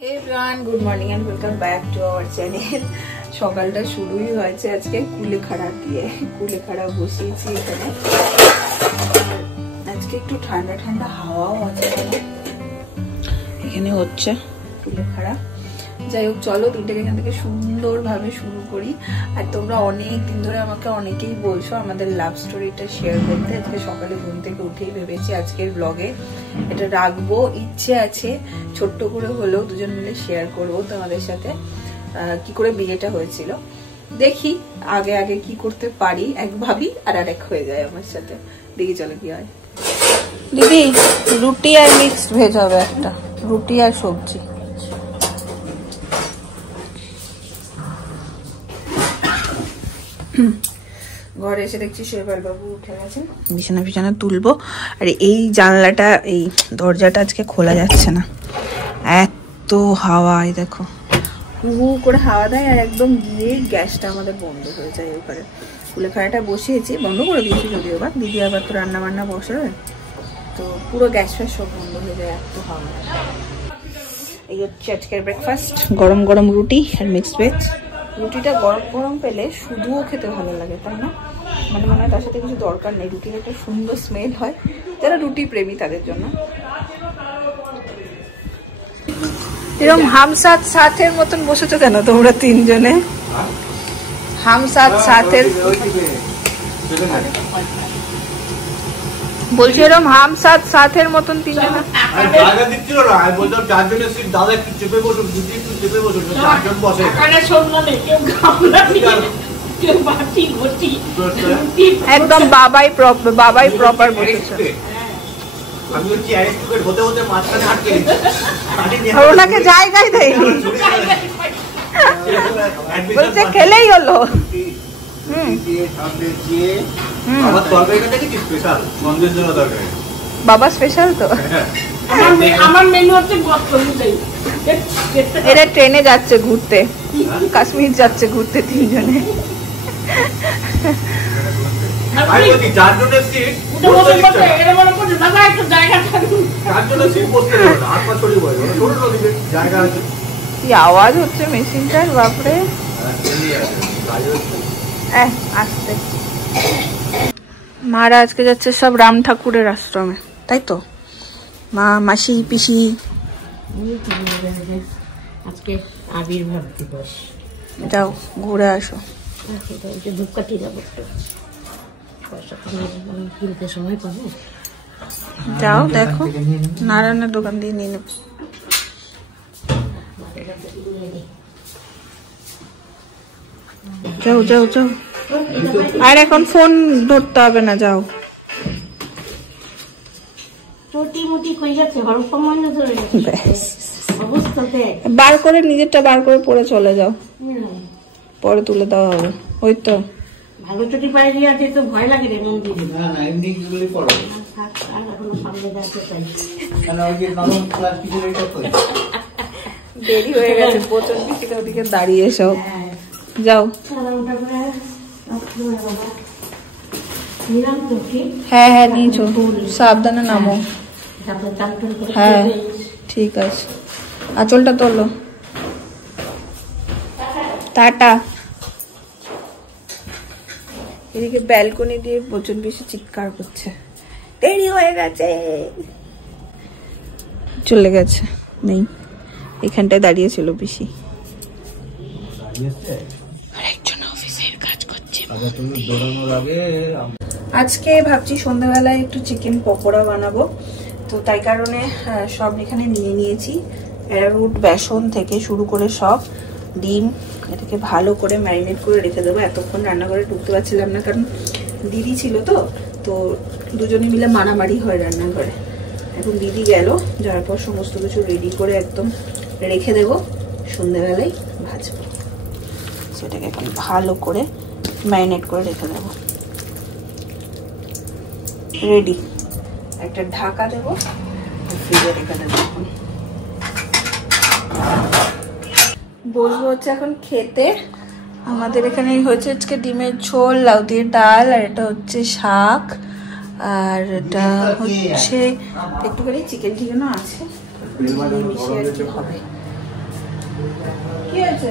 Hey everyone, good morning and welcome back to our channel. সকালটা শুরুই হয়েছে আজকে কুলেখাড়া দিয়ে। কুলেখাড়া বসিয়েছি এখানে। আজকে একটু ঠান্ডা ঠান্ডা হাওয়াও আছে এখানে হচ্ছে কুলেখাড়া। যাই হোক, চলো দিনটাকে এখান থেকে সুন্দরভাবে শুরু করি। আর তোমরা অনেক দিন ধরে আমাকে অনেকেই বলছো আমাদের লাভ স্টোরিটা শেয়ার করতে। আজকে সকালে ঘুম থেকে উঠেই ভেবেছি আজকের ব্লগে এটা রাখবো, ইচ্ছে আছে ছোট্ট করে হলেও দুজন মিলে শেয়ার করবো তোমাদের সাথে কি করে বিয়েটা হয়েছিল। দেখি আগে আগে কি করতে পারি, এক ভাবি আর আরেক হয়ে যায় আমার সাথে। দেখি চলো কি হয়। দিদি রুটি আর মিক্সড ভেজ হবে, একটা রুটি আর সবজি। ঘরে এসে দেখছি শৈবাল বাবু উঠে গেছে, বিছানা বিছানা তুলবো। আর এই জানলাটা, এই দরজাটা আজকে খোলা যাচ্ছে না, এত হাওয়া। দেখো হু হু করে হাওয়া দেয় আর একদম গিয়ে গ্যাসটা আমাদের বন্ধ হয়ে যায়। ওখানে কুলেখাড়াটা বসিয়েছি, বন্ধ করে দিয়েছি যদিও বা, দিদি আবার তো রান্না বান্না বসাবে, তো পুরো গ্যাস ফ্যাস সব বন্ধ হয়ে যায়, এত হাওয়া। এই হচ্ছে আজকের ব্রেকফাস্ট, গরম গরম রুটি আর মিক্সড ভেজ। রুটিটা গরম গরম পেলে শুধুও খেতে ভালো লাগে, তাই না? মানে মনে হয় তার সাথে কিছু দরকার নেই, রুটির একটা সুন্দর স্মেল হয়, যারা রুটি প্রেমী তাদের জন্য। এরকম হাম সাথ সাথের মতন বসেছো কেন তোমরা তিনজনে? হাম সাথ সাথের বলছি, এরকম হাম সাথ সাথের মতন তিনজনে জায়গা দিচ্ছিল না। আমি বলতাম চারজনের সিট দাদা একটু চেপে বসুন, দিদি একটু চেপে বসুন, চারজন বসে। একদম বাবাই প্রপার বসেছে। আমি ওই চেয়ারে টিকেট হতে হতে মাঝখানে আটকে দিচ্ছি, ওনাকে জায়গায় দেয়নি, বলছে খেলেই হলো। বাবা স্পেশাল তো। আমার মেনু হচ্ছে এরা ট্রেনে যাচ্ছে ঘুরতে, কাশ্মীর যাচ্ছে ঘুরতে তিনজনে। কি আওয়াজ হচ্ছে মেশিনটার, বাপরে। আসতে মারা আজকে যাচ্ছে সব রাম ঠাকুরের আশ্রমে, তাই তো? মা, মাসি, পিসি। আজকে আবির্ভাব দিবস, যাও ঘুরে আসো। ধূপকাঠি যাবো, কিনতে সময় পাবো। যাও দেখো, নারায়ণের দোকান দিয়ে নিয়ে নেব। যাও যাও যাও, আর এখন ফোন ধরতে হবে না, যাও। বার করে নিজেরটা বার করে পরে চলে যাও, পরে তুলে দেওয়া হবে। ওই তো ভালো চটি পায়ে দিয়ে আছে তো ভয় লাগে রে মন দিয়ে। না না, এমনি গুলি পড়ো। দেরি হয়ে গেছে, প্রচন্ড দিকে ওদিকে দাঁড়িয়ে সব। যাও। হ্যাঁ হ্যাঁ নিয়েছো, সাবধানে নামো। হ্যাঁ ঠিক আছে, আঁচলটা তোলো। টাটা। এদিকে ব্যালকনি দিয়ে প্রচন্ড বেশি চিৎকার করছে, দেরি হয়ে গেছে। চলে গেছে, নেই, এখানটায় দাঁড়িয়ে ছিল পিসি। আরেকজন অফিসের কাজ করছে। আজকে ভাবছি সন্ধ্যাবেলায় একটু চিকেন পকোড়া বানাবো, তো তাই কারণে সব এখানে নিয়ে নিয়েছি। অ্যারারুট, বেসন থেকে শুরু করে সব, ডিম, এটাকে ভালো করে ম্যারিনেট করে রেখে দেবো। এতক্ষণ রান্নাঘরে ঢুকতে পারছিলাম না, কারণ দিদি ছিল তো দুজনে মিলে মারামারি হয় রান্নাঘরে। এখন দিদি গেল, যাওয়ার পর সমস্ত কিছু রেডি করে একদম রেখে দেবো, সন্ধ্যাবেলায় ভাজবো। সেটাকে এখন ভালো করে ম্যারিনেট করে রেখে দেবো, রেডি। একটা ঢাকা দেবো, ফ্রিজে রেখে দেবো। এখন বসবো হচ্ছে এখন খেতে। আমাদের এখানে হয়েছে আজকে ডিমের ঝোল, লাউ দিয়ে ডাল, আর এটা হচ্ছে শাক, আর এটা হচ্ছে একটুখানি চিকেন টিকেনও আছে, মিশিয়ে আর কি হবে। কি আছে?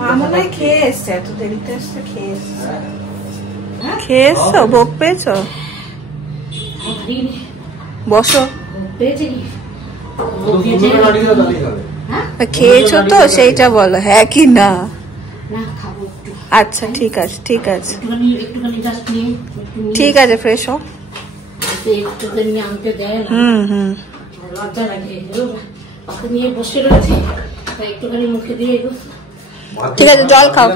মা মনে হয় খেয়ে এসছে, এত দেরিতে এসছে, খেয়ে এসছে। খেয়ে এসছো? ভোগ পেয়েছো? বসো। খেয়েছো তো সেইটা বলো, হ্যাঁ কি না? আচ্ছা ঠিক আছে, ঠিক আছে, ঠিক আছে, ফ্রেশ হোক। ঠিক আছে, জল খাও।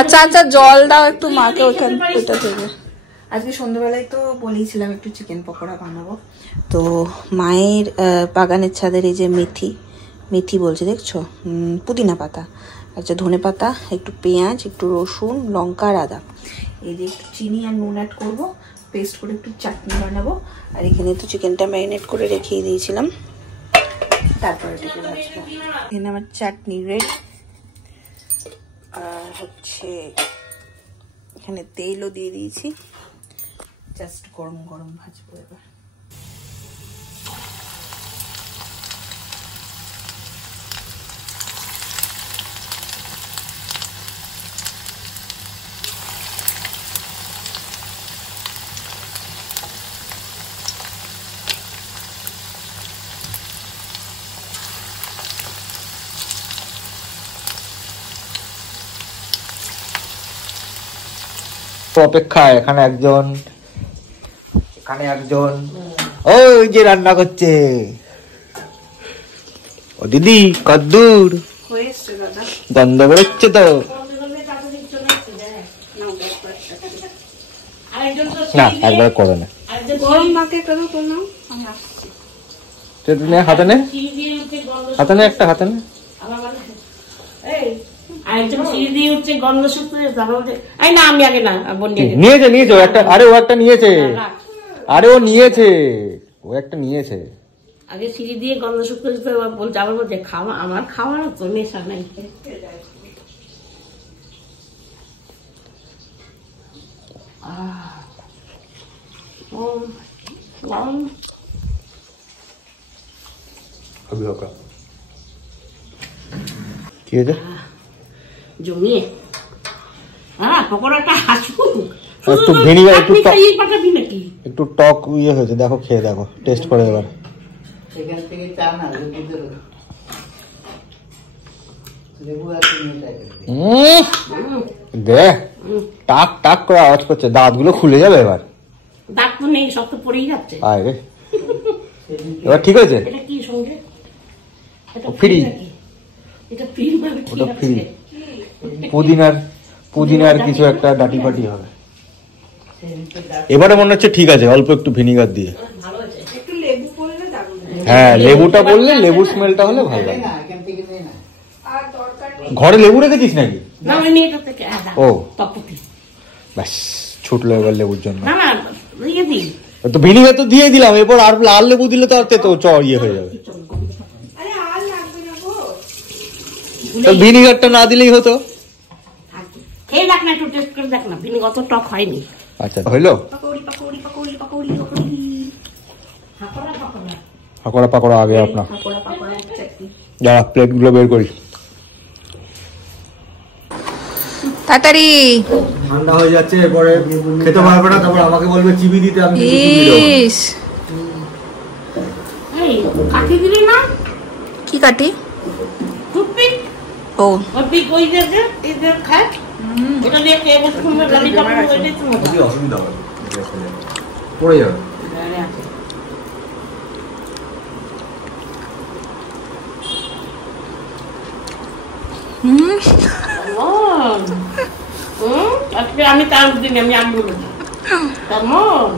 আচ্ছা আচ্ছা, জল দাও একটু মাকে ওইখানে, ওইটা থেকে। আজকে সন্ধ্যাবেলায় তো বলেছিলাম একটু চিকেন পকোড়া বানাবো। তো মায়ের বাগানের ছাদের এই যে মেথি, মেথি বলছে দেখছো, পুদিনা পাতা, আচ্ছা ধনে পাতা, একটু পেঁয়াজ, একটু রসুন, লঙ্কা আর আদা, এই যে একটু চিনি আর নুন অ্যাড করবো, পেস্ট করে একটু চাটনি বানাবো। আর এখানে তো চিকেনটা ম্যারিনেট করে রেখেই দিয়েছিলাম, তারপরে এটাকে ভাজবো। এখানে আমার চাটনি রেডি। আর হচ্ছে এখানে তেলও দিয়ে দিয়েছি, জাস্ট গরম গরম ভাজবো এবার। অপেক্ষায় এখানে একজন ওই যে রান্না করছে। ও দিদি কদ্দূর গন্ধ বেরোচ্ছে তো না, একবার করে না, হাতে নে, হাতে নে, একটা হাতে নে। নিয়েছে নিয়েছে একটা, আরে ও একটা নিয়েছে, আরে ও নিয়েছে, ও একটা নিয়েছে। আগে সিঁড়ি দিয়ে গন্ধ শুকতে বলছে, আবার বলছে খাওয়া, আমার খাওয়ার তো নেশা নাই। কি হয়েছে? জমিয়ে পকোড়াটা হাসু একটু ভিনিগার, একটু টক ইয়ে হয়েছে, দেখো খেয়ে দেখো, টেস্ট করে এবার। দে টাক টাক করে আওয়াজ করছে, দাঁতগুলো খুলে যাবে এবার। দাঁত তো নেই, সব তো পড়েই যাচ্ছে। আরে এবার ঠিক আছে। এটা কি সঙ্গে? ফ্রি, এটা ফ্রি মানে কি? ওটা ফ্রি, পুদিনার কিছু একটা ডাটি পাটি হবে। এবারে মনে হচ্ছে ঠিক আছে, অল্প একটু ভিনিগার দিয়ে। হ্যাঁ লেবুটা বললে, লেবুর স্মেলটা হলে ভালো লাগে। ঘরে লেবু রেখেছিস নাকি? ও ব্যাস, ছুটলো এবার লেবুর জন্য। তো ভিনিগার তো দিয়ে দিলাম, এরপর আর লাল লেবু দিলে তো আর তো ইয়ে হয়ে যাবে। ভিনিগারটা না দিলেই হতো। আচ্ছা হইলো, পাকোড়া পাকোড়া আগে আপনার, যারা প্লেট গুলো বের করি তাড়াতাড়ি। ঠান্ডা হয়ে যাচ্ছে, এরপরে খেতে পারবে না, তারপর আমাকে বলবে চিবি দিতে। আমি কাঠি দিলি না? কি কাটি? ও অসুবিধা হবে, পড়ে যাবে। আমি তার দিন আমি আম বলবো কেমন।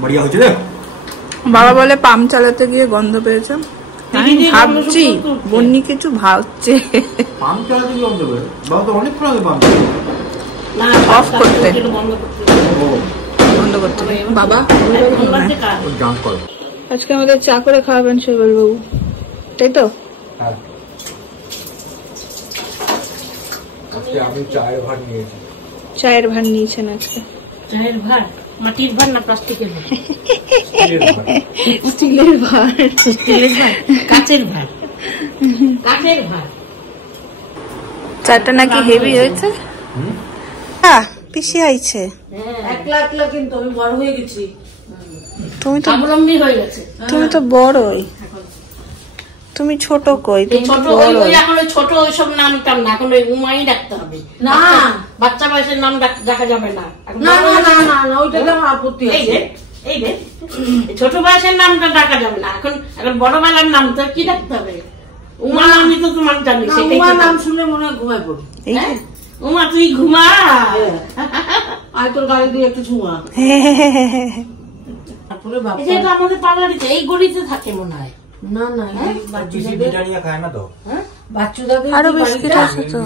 বড়িয়া হচ্ছে রে। বাবা বলে পাম্প চালাতে গিয়ে গন্ধ পেয়েছে, ভাবছি বন্নি কিছু ভাবছে। পাম্প চালাতে গিয়ে গন্ধ পেয়ে? বাবা তো অনেকক্ষণ আগে পাম্প অফ করতে, বন্ধ করতে। বাবা আজকে আমাদের চা করে খাওয়াবেন শৈবাল বাবু, তাই তো? আমি চায়ের ভাত নিয়েছি। চায়ের ভাত নিয়েছেন আজকে? চায়ের ভাত মাটির ভাত না প্লাস্টিকের ভাত? স্টিলের ভাত। স্টিলের ভাত, কাচের ভাত, কাচের ভাত। চাটা নাকি হেভি হয়েছে? পিসি আইছে। একলা একলা কিন্তু আমি বড় হয়ে গেছি। তুমি তো স্বাবলম্বী হয়ে গেছে। তুমি তো বড়ই, তুমি ছোট কই? তুমি ছোট ওই এখন ওই ছোট ওইসব নাম টাম না, এখন ওই উমাই ডাকতে হবে। না বাচ্চা বয়সের নাম ডাকা যাবে না। না না না না না, ওইটাতে আমার আপত্তি আছে। এই রে ছোট বয়সের নামটা ডাকা যাবে না, এখন এখন বড় বেলার নাম তো কি ডাকতে হবে? উমা নামই তো তোমার জানি, উমা নাম শুনে মনে হয় ঘুমায় পড়ি। উমা তুই ঘুমা, আয় তোর গাড়ি দিয়ে একটু ঝুমা। আমাদের পাড়ারিতে এই গলিতে থাকে মনে হয়। না না আরো বিস্কিট আছে তো।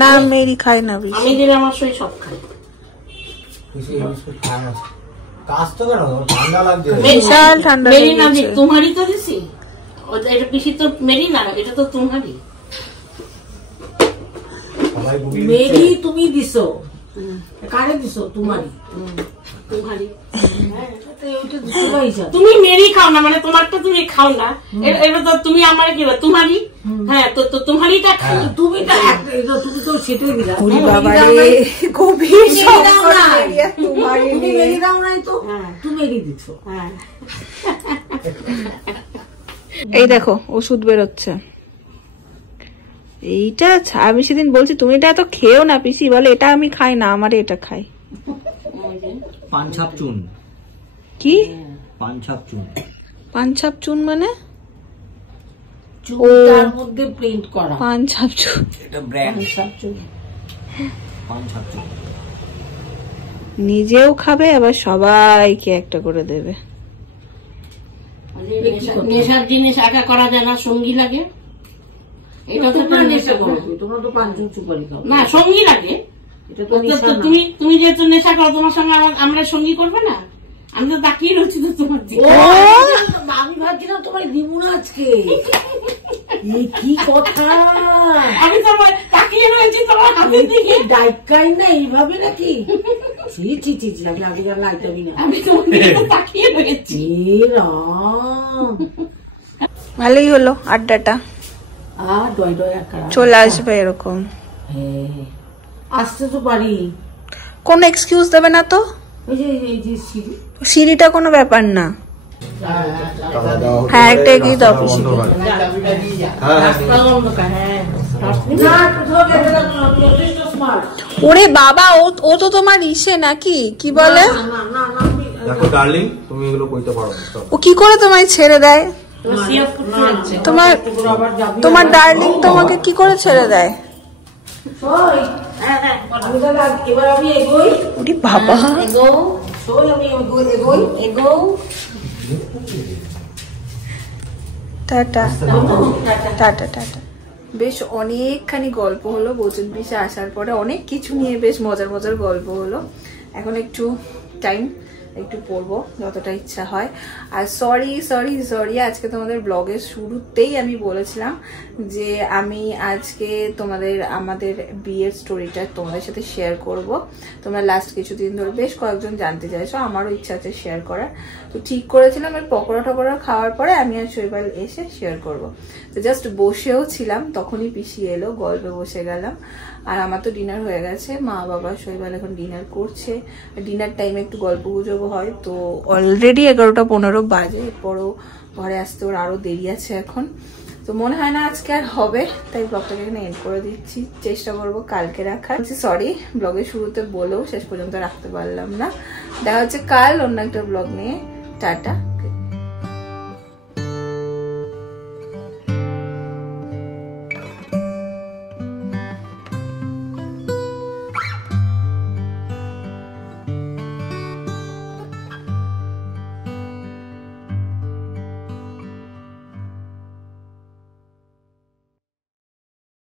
না মেরি খায় না, আমি দিলে আমার সই সব খাই। তোমারই তো দিছি, এটা পিসি তো মেরি না, এটা তো তোমারই। মেরি তুমি দিছো, কারে দিছো? তোমারই। তুমি মেরি খাও না, মানে তোমারটা তুমি খাও না, এটা তো তুমি আমার কি তোমারই। হ্যাঁ তো তোমারইটা খাও, তুমিটা তুমি তো সেটাই দিলা। তুমি মেরি দাও নাই তো, তুমি মেরি দিছো। এই দেখো ওষুধ বেরোচ্ছে। এইটা আমি সেদিন বলছি তুমি এটা এত খেও না, পিসি বলে এটা আমি খাই না, আমারে এটা খাই। পানছাপ চুন। কি পানছাপ চুন? পানছাপ চুন মানে? চুনটার মধ্যে প্রিন্ট করা পানছাপ চুন, এটা ব্র্যান্ড। পানছাপ চুন নিজেও খাবে আবার সবাইকে একটা করে দেবে। নেশার জিনিস একা করা যায় না, সঙ্গী লাগে। এটা তো নেশা করো, তোমরা তো পান সুপারি খাও না, সঙ্গী লাগে। তুমি যেহেতু নেশা করো, তোমার সঙ্গে আমরা সঙ্গী করবে না? আমি তো তাকিয়ে রয়েছি তো তোমার দিকে। আমি ভাবছিলাম তোমার দিব না আজকে। কি কথা, আমি তো তাকিয়ে রয়েছি তোমার হাতের দিকে। ডাইকাই না এইভাবে নাকি? আমি আগে লাইটাবি না, আমি তোমার দিকে তাকিয়ে রয়েছি। ভালোই হলো আড্ডাটা, চলে আসবে এরকম। আসতে তো পারি, কোন এক্সকিউজ দেবে না তো। সিঁড়িটা কোনো ব্যাপার না। হ্যাঁ একটা এগিয়ে দাও পিসি। ওরে বাবা, ও তো তোমার ইসে নাকি কি বলে? দেখো ডার্লিং, তুমি এগুলো কইতে পারো না। ও কি করে তোমায় ছেড়ে দেয়? তোমার ডার্লিং তোমাকে কি করে ছেড়ে দেয়? বাবা টাটা টাটা টাটা। বেশ অনেকখানি গল্প হলো বচন পিসে আসার পরে, অনেক কিছু নিয়ে বেশ মজার মজার গল্প হলো। এখন একটু টাইম একটু পড়বো যতটা ইচ্ছা হয়। আর সরি সরি সরি, আজকে তোমাদের ব্লগের শুরুতেই আমি বলেছিলাম যে আমি আজকে আমাদের বিয়ের স্টোরিটা তোমাদের সাথে শেয়ার করব। তোমরা লাস্ট কিছুদিন ধরে বেশ কয়েকজন জানতে চাইছো, আমারও ইচ্ছা আছে শেয়ার করার। তো ঠিক করেছিলাম এর পকোড়া টকোড়া খাওয়ার পরে আমি আর শৈবাল এসে শেয়ার করব। তো জাস্ট বসেও ছিলাম, তখনই পিসি এলো, গল্পে বসে গেলাম। আর আমার তো ডিনার হয়ে গেছে, মা বাবা শৈবাল এখন ডিনার করছে। ডিনার টাইমে একটু গল্প গুজব হয়, তো অলরেডি 11:15 বাজে, এরপরও ঘরে আসতে ওর আরো দেরি আছে এখন। তো মনে হয় না আজকে আর হবে, তাই ব্লগটাকে এখানে এন্ড করে দিচ্ছি। চেষ্টা করবো কালকে রাখার। সরি ব্লগের শুরুতে বলেও শেষ পর্যন্ত রাখতে পারলাম না। দেখা হচ্ছে কাল অন্য একটা ব্লগ নিয়ে। টাটা।